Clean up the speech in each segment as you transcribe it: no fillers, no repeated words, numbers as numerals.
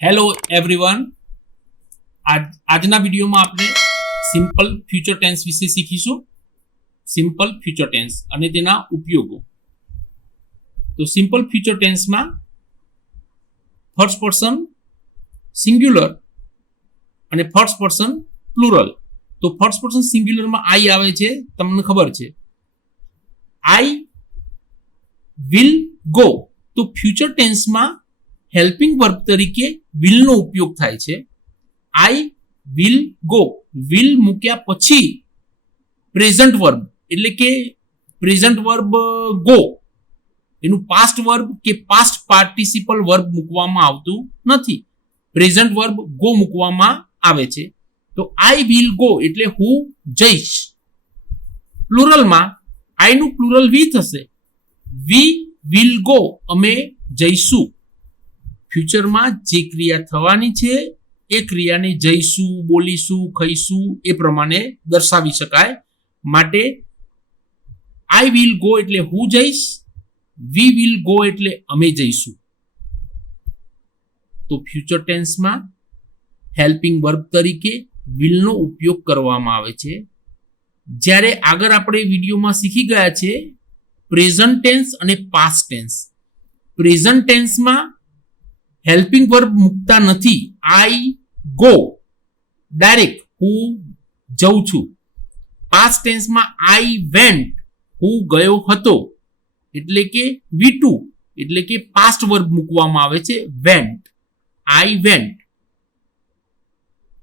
Hello everyone. આજના વિડીયોમાં આપણે સિમ્પલ ફ્યુચર ટેન્સ વિશે શીખીશું. સિમ્પલ ફ્યુચર ટેન્સ અને તેના ઉપયોગો. તો સિમ્પલ ફ્યુચર ટેન્સમાં ફર્સ્ટ પર્સન સિંગ્યુલર અને ફર્સ્ટ પર્સન પ્લુરલ. તો ફર્સ્ટ પર્સન સિંગ્યુલરમાં આઈ આવે છે, તમને ખબર છે. I will go. તો ફ્યુચર ટેન્સમાં હેલ્પિંગ વર્બ તરીકે વિલ નો ઉપયોગ થાય છે. I will go. વિલ મૂક્યા પછી પ્રેઝન્ટ વર્બ એટલે કે પ્રેઝન્ટ વર્બ ગો એનું પાસ્ટ વર્બ કે પાસ્ટ પાર્ટિસિપલ વર્બ મૂકવામાં આવતું નથી. પ્રેઝન્ટ વર્બ ગો મૂકવામાં આવે છે. તો આઈ વિલ ગો એટલે હું જઈશ. પ્લુરલમાં આઈ નું પ્લુરલ વી થશે. વી વિલ ગો, અમે જઈશું. ફ્યુચરમાં જે ક્રિયા થવાની છે એ ક્રિયાને જઈશું, બોલીશું, ખાઈશું એ પ્રમાણે દર્શાવી શકાય. માટે આઈ વિલ ગો એટલે હું જઈશ, વી વિલ ગો એટલે અમે જઈશું. તો ફ્યુચર ટેન્સમાં હેલ્પિંગ વર્બ તરીકે વિલ નો ઉપયોગ કરવામાં આવે છે. જ્યારે આગળ આપણે વિડીયોમાં શીખી ગયા છે પ્રેઝન્ટ ટેન્સ અને પાસ્ટ ટેન્સ. પ્રેઝન્ટ ટેન્સમાં હેલ્પિંગ વર્બ મૂકતા નથી. આઈ ગો ડાયરેક્ટ હું જઉં છું. પાસ્ટ ટેન્સમાં આઈ વેન્ટ હું ગયો હતો એટલે કે વી ટુ એટલે કે પાસ્ટ વર્બ મૂકવામાં આવે છે went. I went.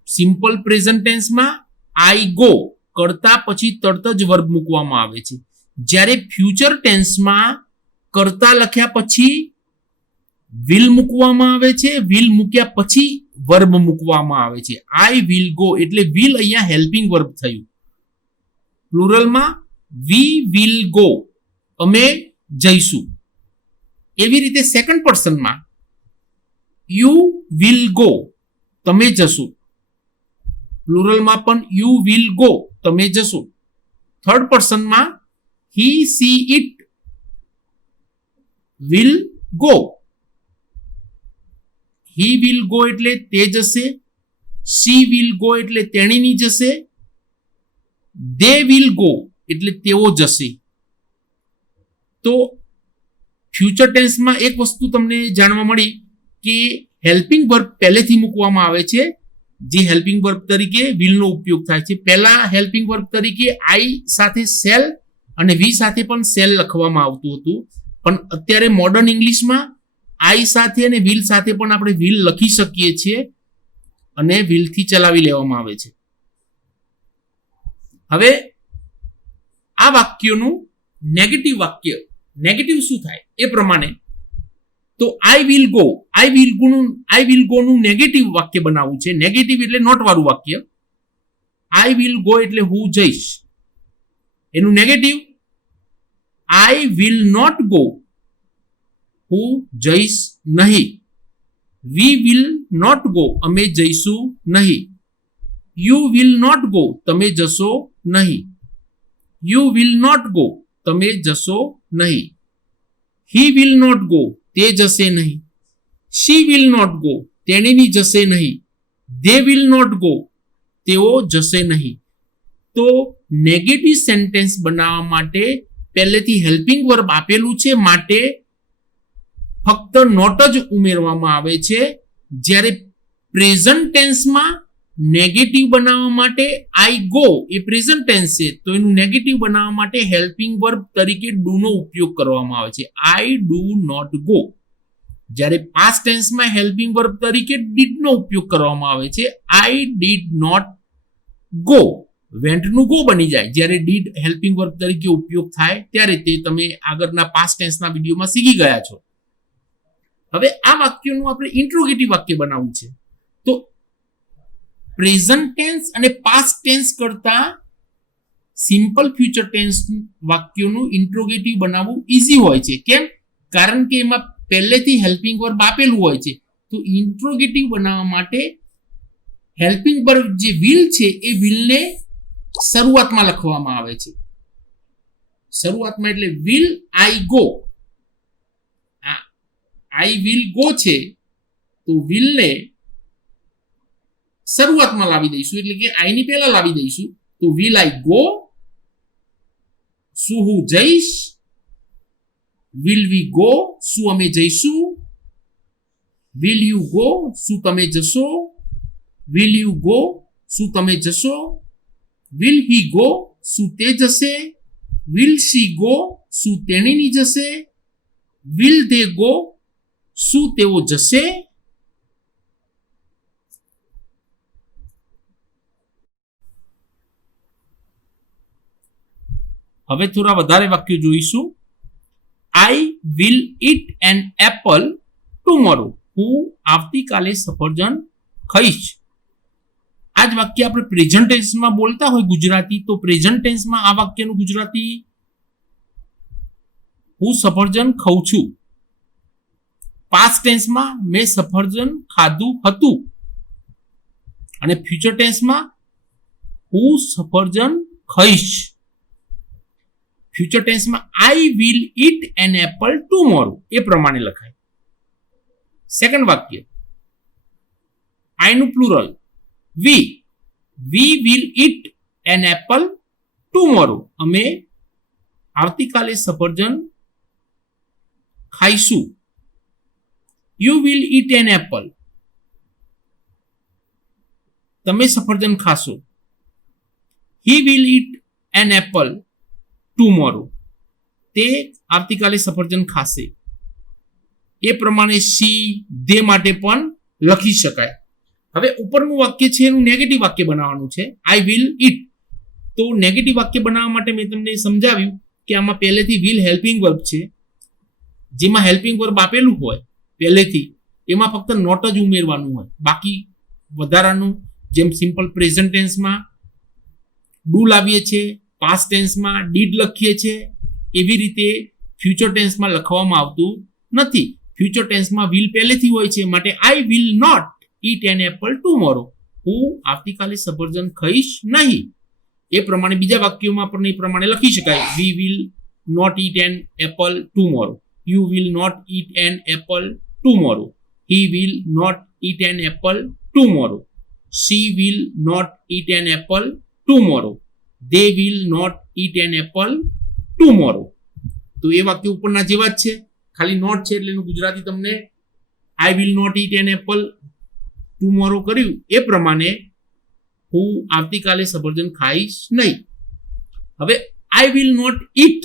Simple present ટેન્સમાં આઈ ગો કરતા પછી તરત જ વર્બ મૂકવામાં આવે છે. જ્યારે ફ્યુચર ટેન્સમાં કરતા લખ્યા પછી વિલ મૂકવામાં આવે છે, વિલ મૂક્યા પછી વર્બ મૂકવામાં આવે છે. આઈ વિલ ગો એટલે વિલ અહીંયા હેલ્પિંગ વર્બ થયું. પ્લુરલમાં વી વિલ ગો, અમે જઈશું. એવી રીતે સેકન્ડ પર્સનમાં યુ વિલ ગો, તમે જશો. પ્લુરલમાં પણ યુ વિલ ગો, તમે જશો. થર્ડ પર્સનમાં he she it will go. He will go એટલે તે જશે, શી વિલ ગો એટલે તેણીની જશે, દે વિલ ગો એટલે તેઓ જશે. તો ફ્યુચર ટેન્સમાં એક વસ્તુ તમને જાણવા મળી કે હેલ્પિંગ વર્બ પહેલેથી મૂકવામાં આવે છે, જે હેલ્પિંગ વર્બ તરીકે વિલ નો ઉપયોગ થાય છે. પહેલા હેલ્પિંગ વર્બ તરીકે આઈ સાથે સેલ અને વી સાથે પણ સેલ લખવામાં આવતું હતું, પણ અત્યારે મોડર્ન ઇંગ્લિશમાં આઈ સાથે અને વિલ સાથે પણ આપણે વિલ લખી શકીએ છીએ અને વિલ થી ચલાવી લેવામાં આવે છે. હવે આ વાક્યનું નેગેટિવ વાક્ય, નેગેટિવ શું થાય એ પ્રમાણે. તો આઈ will go, I will go નું નેગેટિવ વાક્ય બનાવવું છે. નેગેટિવ એટલે નોટ વાળું વાક્ય. આઈ વિલ ગો એટલે હું જઈશ. એનું negative I will not go, હું જઈશ નહીં. વી વિલ નોટ ગો, અમે જઈશું નહીં. યુ વિલ નોટ ગો, તમે જશો નહીં. યુ વિલ નોટ ગો, તમે જશો નહીં. હી વિલ નોટ ગો, તે જશે નહીં. શી વિલ નોટ ગો, તેણીની જશે નહીં. દે વિલ નોટ ગો, તેઓ જશે નહીં. તો નેગેટિવ સેન્ટેન્સ બનાવવા માટે પહેલેથી હેલ્પિંગ વર્બ આપેલું છે, માટે ફક્ત નોટ જ ઉમેરવામાં આવે છે. જ્યારે પ્રેઝન્ટ ટેન્સમાં નેગેટિવ બનાવવા માટે આઈ ગો એ પ્રેઝન્ટ ટેન્સ છે, તો એનું નેગેટિવ બનાવવા માટે હેલ્પિંગ વર્બ તરીકે ડુ નો ઉપયોગ કરવામાં આવે છે. I do not go. જ્યારે પાસ્ટ ટેન્સમાં હેલ્પિંગ વર્બ તરીકે ડીડ નો ઉપયોગ કરવામાં આવે છે. I did not go. Went નું ગો બની જાય જ્યારે ડીડ હેલ્પિંગ વર્બ તરીકે ઉપયોગ થાય ત્યારે. તે તમે આગળના પાસ્ટ ટેન્સના વિડીયોમાં શીખી ગયા છો. હવે આ વાક્યનું આપણે ઇન્ટ્રોગેટિવ વાક્ય બનાવવું છે. તો પ્રેઝન્ટ ટેન્સ અને પાસ્ટ ટેન્સ કરતા સિમ્પલ ફ્યુચર ટેન્સ વાક્યોનું ઇન્ટ્રોગેટિવ બનાવવું ઈઝી હોય છે. કેમ? કારણ કે એમાં પહેલેથી હેલ્પિંગ વર્બ આપેલું હોય છે. તો ઇન્ટ્રોગેટિવ બનાવવા માટે હેલ્પિંગ વર્બ જે વિલ છે એ વિલને શરૂઆતમાં લખવામાં આવે છે. શરૂઆતમાં એટલે will I go. I will go છે તો વિલ ને શરૂઆતમાં લાવી દઈશું, એટલે કે આઈ ની પહેલા લાવી દઈશું. તો વિલ આઈ ગો, શું હું જઈશ. વિલ વી ગો, શું અમે જઈશું. વિલ યુ ગો, શું તમે જશો. વિલ યુ ગો, શું તમે જશો. વિલ હી ગો, શું તે જશે. વિલ શી ગો, શું તેણીની જશે. વિલ ધે ગો, શું તેઓ જશે. હવે થોડા વધારે વાક્યો જોઈશું. આઈ will eat an apple tomorrow, હું આવતીકાલે સફરજન ખાઈશ. આ જ વાક્ય આપણે પ્રેઝન્ટ ટેન્સમાં બોલતા હોય ગુજરાતી, તો પ્રેઝન્ટ ટેન્સમાં આ વાક્યનું ગુજરાતી હું સફરજન ખાઉં છું. પાસ્ટ ટેન્સમાં મેં સફરજન ખાધું હતું. અને ફ્યુચર ટેન્સમાં હું સફરજન ખાઈશ. ફ્યુચર ટેન્સમાં I will eat an apple tomorrow, એ પ્રમાણે લખાય. સેકન્ડ વાક્ય, આઈનું plural we will eat an apple tomorrow, અમે આવતીકાલે સફરજન ખાઈશું. You will eat an apple, તમે સફરજન ખાશો. He will eat an apple tomorrow, તે આવતીકાલે સફરજન ખાશે. એ પ્રમાણે સી ધે માટે પણ લખી શકાય. હવે ઉપરનું વાક્ય છે એનું નેગેટિવ વાક્ય બનાવવાનું છે, આઈ વિલ ઇટ. તો નેગેટિવ વાક્ય બનાવવા માટે મેં તમને સમજાવ્યું કે આમાં પહેલેથી વિલ હેલ્પિંગ વર્બ છે, જેમાં હેલ્પિંગ વર્બ આપેલું હોય પહેલેથી, એમાં ફક્ત નોટ જ ઉમેરવાનું હોય. બાકી વધારાનું જેમ સિમ્પલ પ્રેઝન્ટ ટેન્સમાં ડુ લાવીએ છીએ, પાસ્ટ ટેન્સમાં ડીડ લખીએ છીએ, એવી રીતે ફ્યુચર ટેન્સમાં લખવામાં આવતું નથી. ફ્યુચર ટેન્સમાં વિલ પહેલેથી હોય છે, માટે I will not eat an apple tomorrow, હું આવતીકાલે સફરજન ખાઈશ નહીં. એ પ્રમાણે બીજા વાક્યોમાં પણ એ પ્રમાણે લખી શકાય, we will not eat an apple tomorrow. You will not eat an apple tomorrow. He will not eat an apple tomorrow. She will not eat an apple tomorrow. they will not eat an apple tomorrow. તો એ વાક્ય ઉપરના જેવા જ છે, ખાલી not છે એટલે એનું ગુજરાતી તમને I will not eat an apple tomorrow કર્યું. એ પ્રમાણે હું આવતીકાલે સફરજન ખાઈશ નહીં. હવે I will not eat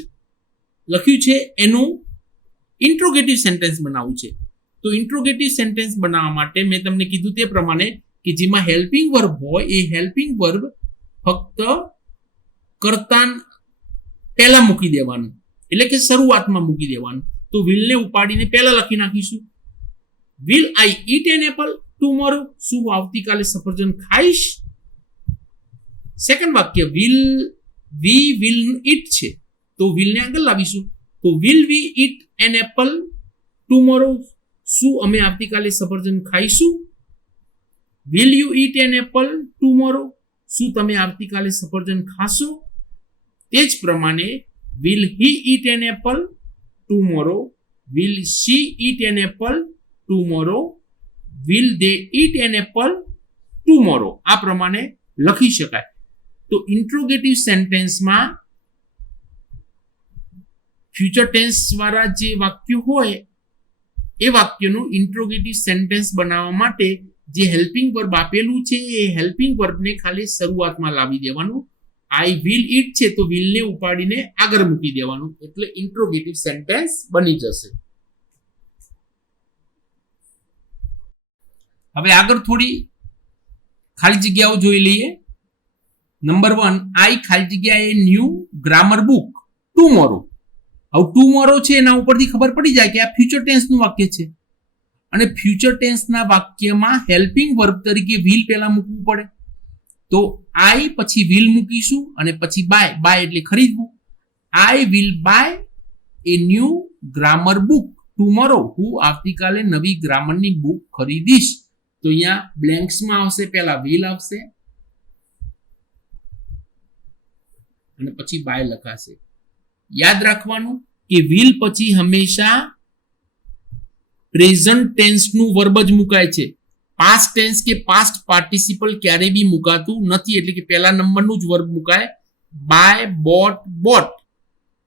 લખ્યું છે, એનું ઇન્ટ્રોગેટિવ સેન્ટેન્સ બનાવવું છે. તો ઇન્ટ્રોગેટિવ સેન્ટેન્સ બનાવવા માટે મેં તમને કીધું તે પ્રમાણે કે જેમાં હેલ્પિંગ વર્બ હોય, એ હેલ્પિંગ વર્બ ફક્ત કર્તા પહેલા મૂકી દેવાનું, એટલે કે શરૂઆતમાં મૂકી દેવાનું. તો વિલને ઉપાડીને પહેલા લખી નાખીશું, will I eat an apple tomorrow, શું આવતીકાલે સફરજન ખાઈશ. સેકન્ડ વાક્ય વી વિલ ઈટ છે, તો વિલને આગળ લાવીશું. તો will we eat an apple tomorrow, શું અમે આવતીકાલે સફરજન ખાઈશું. Will you eat an apple tomorrow, શું તમે આવતીકાલે સફરજન ખાશો. તે જ પ્રમાણે will he eat an apple tomorrow, will she eat an apple tomorrow, will they eat an apple tomorrow, આ પ્રમાણે લખી શકાય. તો ઇન્ટ્રોગેટિવ સેન્ટેન્સમાં ફ્યુચર ટેન્સ વાળા જે વાક્યો હોય એ વાક્યનું ઇન્ટ્રોગેટિવ સેન્ટેન્સ બનાવવા માટે જે હેલ્પિંગ વર્બ આપેલું છે, એ હેલ્પિંગ વર્બને ખાલી શરૂઆતમાં લાવી દેવાનું. આઈ વિલ ઈટ છે, તો વિલને ઉપાડીને આગળ મૂકી દેવાનું, એટલે ઇન્ટ્રોગેટિવ સેન્ટેન્સ બની જશે. હવે આગળ થોડી ખાલી જગ્યાઓ જોઈ લઈએ. નંબર 1, આઈ ખાલી જગ્યાએ ન્યૂ ગ્રામર બુક ટુમોરો. હવે ટુમોરો છે એના ઉપરથી ખબર પડી જાય કે આ ફ્યુચર ટેન્સનું વાક્ય છે, અને ફ્યુચર ટેન્સના વાક્યમાં હેલ્પિંગ વર્બ તરીકે વિલ પહેલા મૂકવું પડે. તો આઈ પછી વિલ મૂકીશું અને પછી બાય એટલે ખરીદવું. I will buy a new grammar book tomorrow, હું આવતીકાલે નવી ગ્રામરની બુક ખરીદીશ. તો અહીંયા બ્લેન્ક્સમાં આવશે, પહેલા વિલ આવશે અને પછી બાય લખાશે. યાદ રાખવાનું કે વિલ પછી હંમેશા પ્રેઝન્ટ ટેન્સનું વર્બ જ મુકાય છે. પાસ્ટ ટેન્સ કે પાસ્ટ પાર્ટિસિપલ ક્યારે બી મુકાતું નથી, એટલે કે પહેલા નંબરનું જ વર્બ મુકાય. બાય, બોટ, બોટ,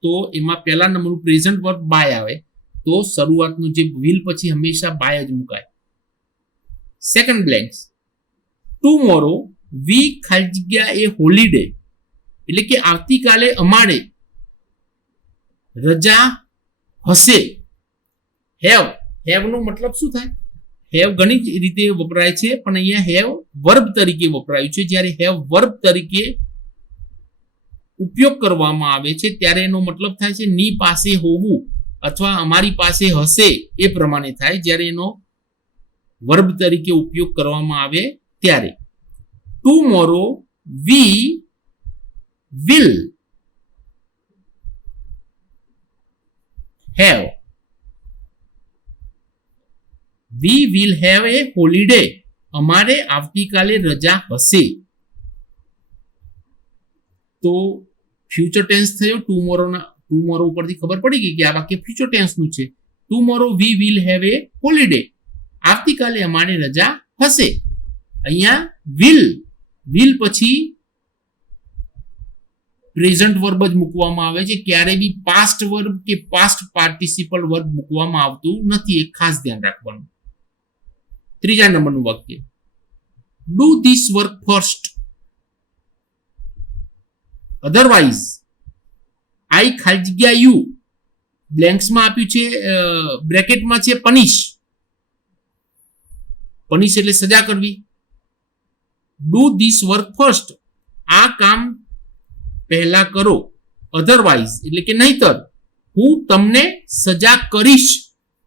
તો એમાં પહેલા નંબરનું પ્રેઝન્ટ વર્બ બાય આવે, તો શરૂઆતનું જે વિલ પછી હંમેશા બાય જ મુકાય. સેકન્ડ બ્લેન્ક્સ, ટુમોરો વી ખાલી જગ્યા એ હોલિડે, એટલે કે આવતીકાલે અમારે રજા હશે. હેવ નો મતલબ શું થાય? હેવ ઘણી જ રીતે વપરાય છે, પણ અહીંયા હેવ વર્બ તરીકે વપરાયું છે. જ્યારે હેવ વર્બ તરીકે ઉપયોગ કરવામાં આવે છે ત્યારે એનો મતલબ થાય છે ની પાસે હોવું અથવા અમારી પાસે હશે, એ પ્રમાણે થાય જ્યારે એનો વર્બ તરીકે ઉપયોગ કરવામાં આવે ત્યારે. Tomorrow we will have, we will have a holiday, અમારે આવતીકાલે રજા હશે. તો ફ્યુચર ટેન્સ થયો. ટુમોરો ઉપરથી ખબર પડી ગઈ કે આ વાક્ય ફ્યુચર ટેન્સનું છે. Tomorrow we will have a holiday, આવતીકાલે અમારે રજા હશે. અહીંયા વિલ પછી પ્રેઝન્ટ વર્બ જ મૂકવામાં આવે છે, ક્યારે બી પાસ્ટ વર્બ કે પાસ્ટ પાર્ટિસિપલ વર્બ મૂકવામાં આવતું નથી, એ ખાસ ધ્યાન રાખવાનું. ત્રીજા નંબરનું વાક્ય, do this work first, otherwise આઈ ખાલી જગ્યા યુ, બ્લેન્ક્સમાં આપ્યું છે, બ્રેકેટમાં છે પનિશ. પનિશ એટલે સજા કરવી. ડુ ધીસ વર્ક ફર્સ્ટ, આ કામ પહેલા કરો. અધરવાઇઝ એટલે કે નહીતર હું તમને સજા કરીશ.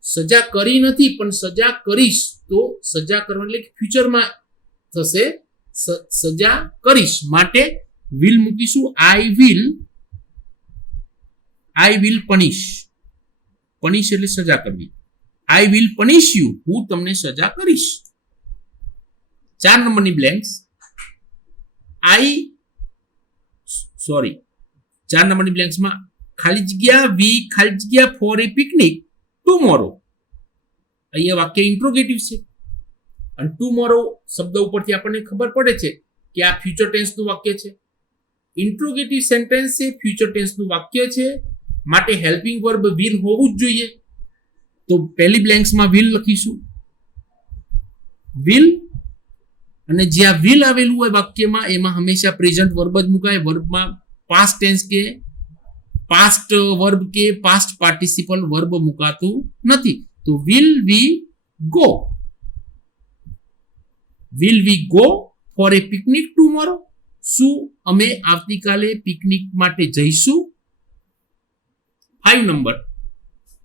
સજા કરી નથી પણ સજા કરીશ, તો સજા કરવા એટલે ફ્યુચરમાં થશે. સજા કરીશ માટે વિલ મૂકીશું. I will પનિશ. પનિશ એટલે સજા કરવી. આઈ વિલ પનિશ યુ, હું તમને સજા કરીશ. 4 નંબરની બ્લેન્ક્સ, 4 નંબરની બ્લેન્ક્સમાં ખાલી જગ્યા વી ખાલી જગ્યા ફોર એ પિકનિક ટુમોરો. અહીંયા વાક્ય ઇન્ટ્રોગેટિવ છે અને ટુમોરો શબ્દ ઉપરથી આપણને ખબર પડે છે કે આ ફ્યુચર ટેન્સનું વાક્ય છે. ઇન્ટ્રોગેટિવ સેન્ટેન્સ છે, ફ્યુચર ટેન્સનું વાક્ય છે, માટે હેલ્પિંગ વર્બ વિલ હોવું જ જોઈએ. તો પહેલી બ્લેન્ક્સમાં વિલ લખીશું. વિલ, અને જ્યાં વિલ આવેલું હોય વાક્યમાં એમાં હંમેશા પ્રેઝન્ટ વર્બ જ મુકાય. વર્બમાં પાસ્ટ ટેન્સ કે પાસ્ટ વર્બ કે પાસ્ટ પાર્ટિસિપલ વર્બ મુકાતું નથી. તો will we go for A picnic tomorrow, શું અમે આવતીકાલે પિકનિક માટે જઈશું? 5 number,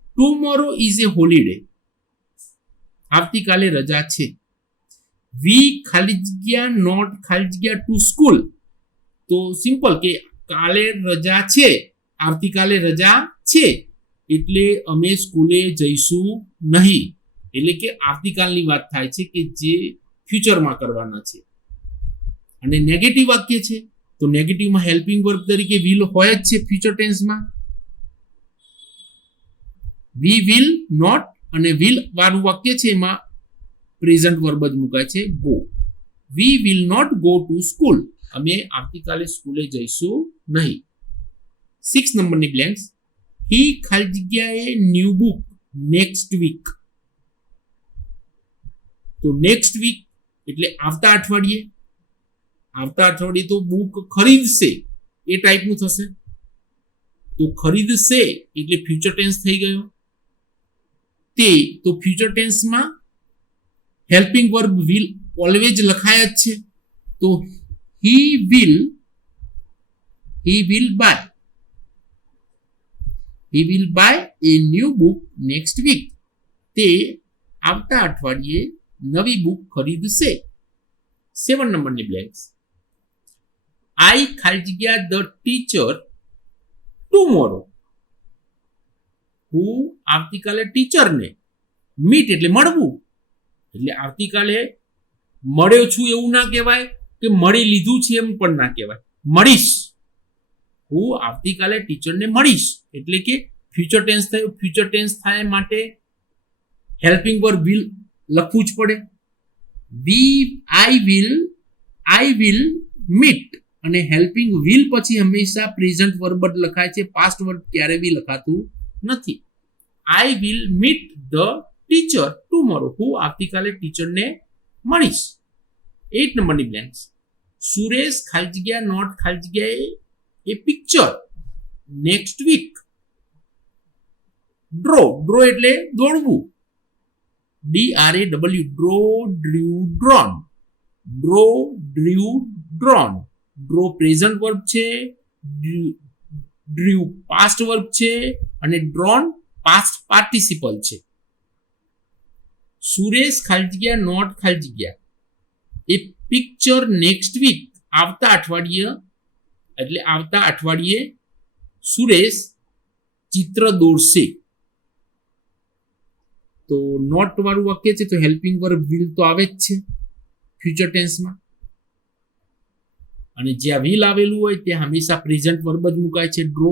tomorrow is A holiday, આવતીકાલે રજા છે. વી ખાલી જગ્યા નોટ ખાલી જગ્યા ટુ સ્કૂલ, તો સિમ્પલ કે કાલે રજા છે, આવતીકાલે રજા છે એટલે અમે સ્કૂલે જઈશું નહીં. એટલે કે આવતીકાલની વાત થાય છે કે જે ફ્યુચરમાં કરવાના છે. અને નેગેટિવ વાક્ય છે તો નેગેટિવમાં હેલ્પિંગ વર્બ તરીકે વિલ હોય જ છે ફ્યુચર ટેન્સમાં. વી વિલ નોટ અને વિલ વાળું વાક્ય છે એમાં પ્રેઝન્ટ વર્બ જ મુકાય છે go. We will not go to school, અમે આવતીકાલે સ્કૂલે જઈશું નહીં. 6 નંબરની બ્લેન્ક્સ, હી ખાલી જગ્યાએ ન્યૂ બુક નેક્સ્ટ વીક. તો નેક્સ્ટ વીક એટલે આવતા અઠવાડિયે. આવતા અઠવાડિયે તો બુક ખરીદશે એ ટાઈપનું થશે. તો ખરીદશે એટલે ફ્યુચર ટેન્સ થઈ ગયો. તો ફ્યુચર ટેન્સમાં હેલ્પિંગ વર્બ વિલ ઓલવેજ લખાય જ છે. તો he will buy a new book next week, તે આવતા અઠવાડિયે નવી બુક ખરીદશે. 7 નંબરની બ્લેન્ક્સ, આઈ ખાલી જગ્યા ધ ટીચર ટુમોરો, હું આવતીકાલે ટીચરને, મીટ એટલે મળવું, એટલે આવતીકાલે મળ્યો છું એવું ના કહેવાય કે મળી લીધું છે એમ પણ ના કહેવાય. મળીશ, હું આવતીકાલે ટીચરને મળીશ એટલે કે ફ્યુચર ટેન્સ થયું. ફ્યુચર ટેન્સ થાય માટે હેલ્પિંગ વર્બ વિલ લખવું જ પડે. આઈ વિલ મીટ અને હેલ્પિંગ વિલ પછી હંમેશા પ્રેઝન્ટ વર્બ જ લખાય છે, પાસ્ટ વર્બ ક્યારે બી લખાતું નથી. I will meet the teacher tomorrow. હું આવતીકાલે ટીચરને મળીશ. 8 નંબરની બ્લેન્ક્સ. સુરેશ ખાલી જગ્યા નોટ ખાલી જગ્યાએ એ પિક્ચર નેક્સ્ટ વીક. ડ્રો એટલે દોડવું. DRAW draw ડ્રીવ drone. Draw ડ્રીવ drone. Draw present verb છે, ડ્રીવ પાસ્ટ વર્બ છે અને ડ્રોન પાસ્ટ પાર્ટિસિપલ છે. સુરેશ ખાલી જગ્યા નોટ ખાલી જગ્યા એ પિક્ચર નેક્સ્ટ વીક આવતા અઠવાડિયે સુરેશ ચિત્ર દોરશે. તો નોટ વાળું વાક્ય છે તો હેલ્પિંગ વર્બ વિલ તો આવે જ છે ફ્યુચર ટેન્સમાં, અને જ્યાં વિલ આવેલું હોય ત્યાં હંમેશા પ્રેઝન્ટ વર્બ જ મુકાય છે, draw.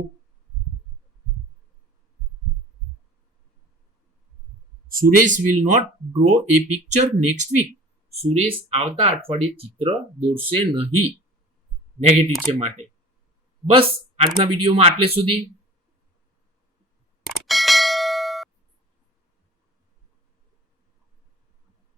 Suresh will not draw a picture next week. Suresh આવતા અઠવાડિયે ચિત્ર દોરશે નહીં. નેગેટિવ છે માટે. બસ આજના વિડીયોમાં આટલે સુધી.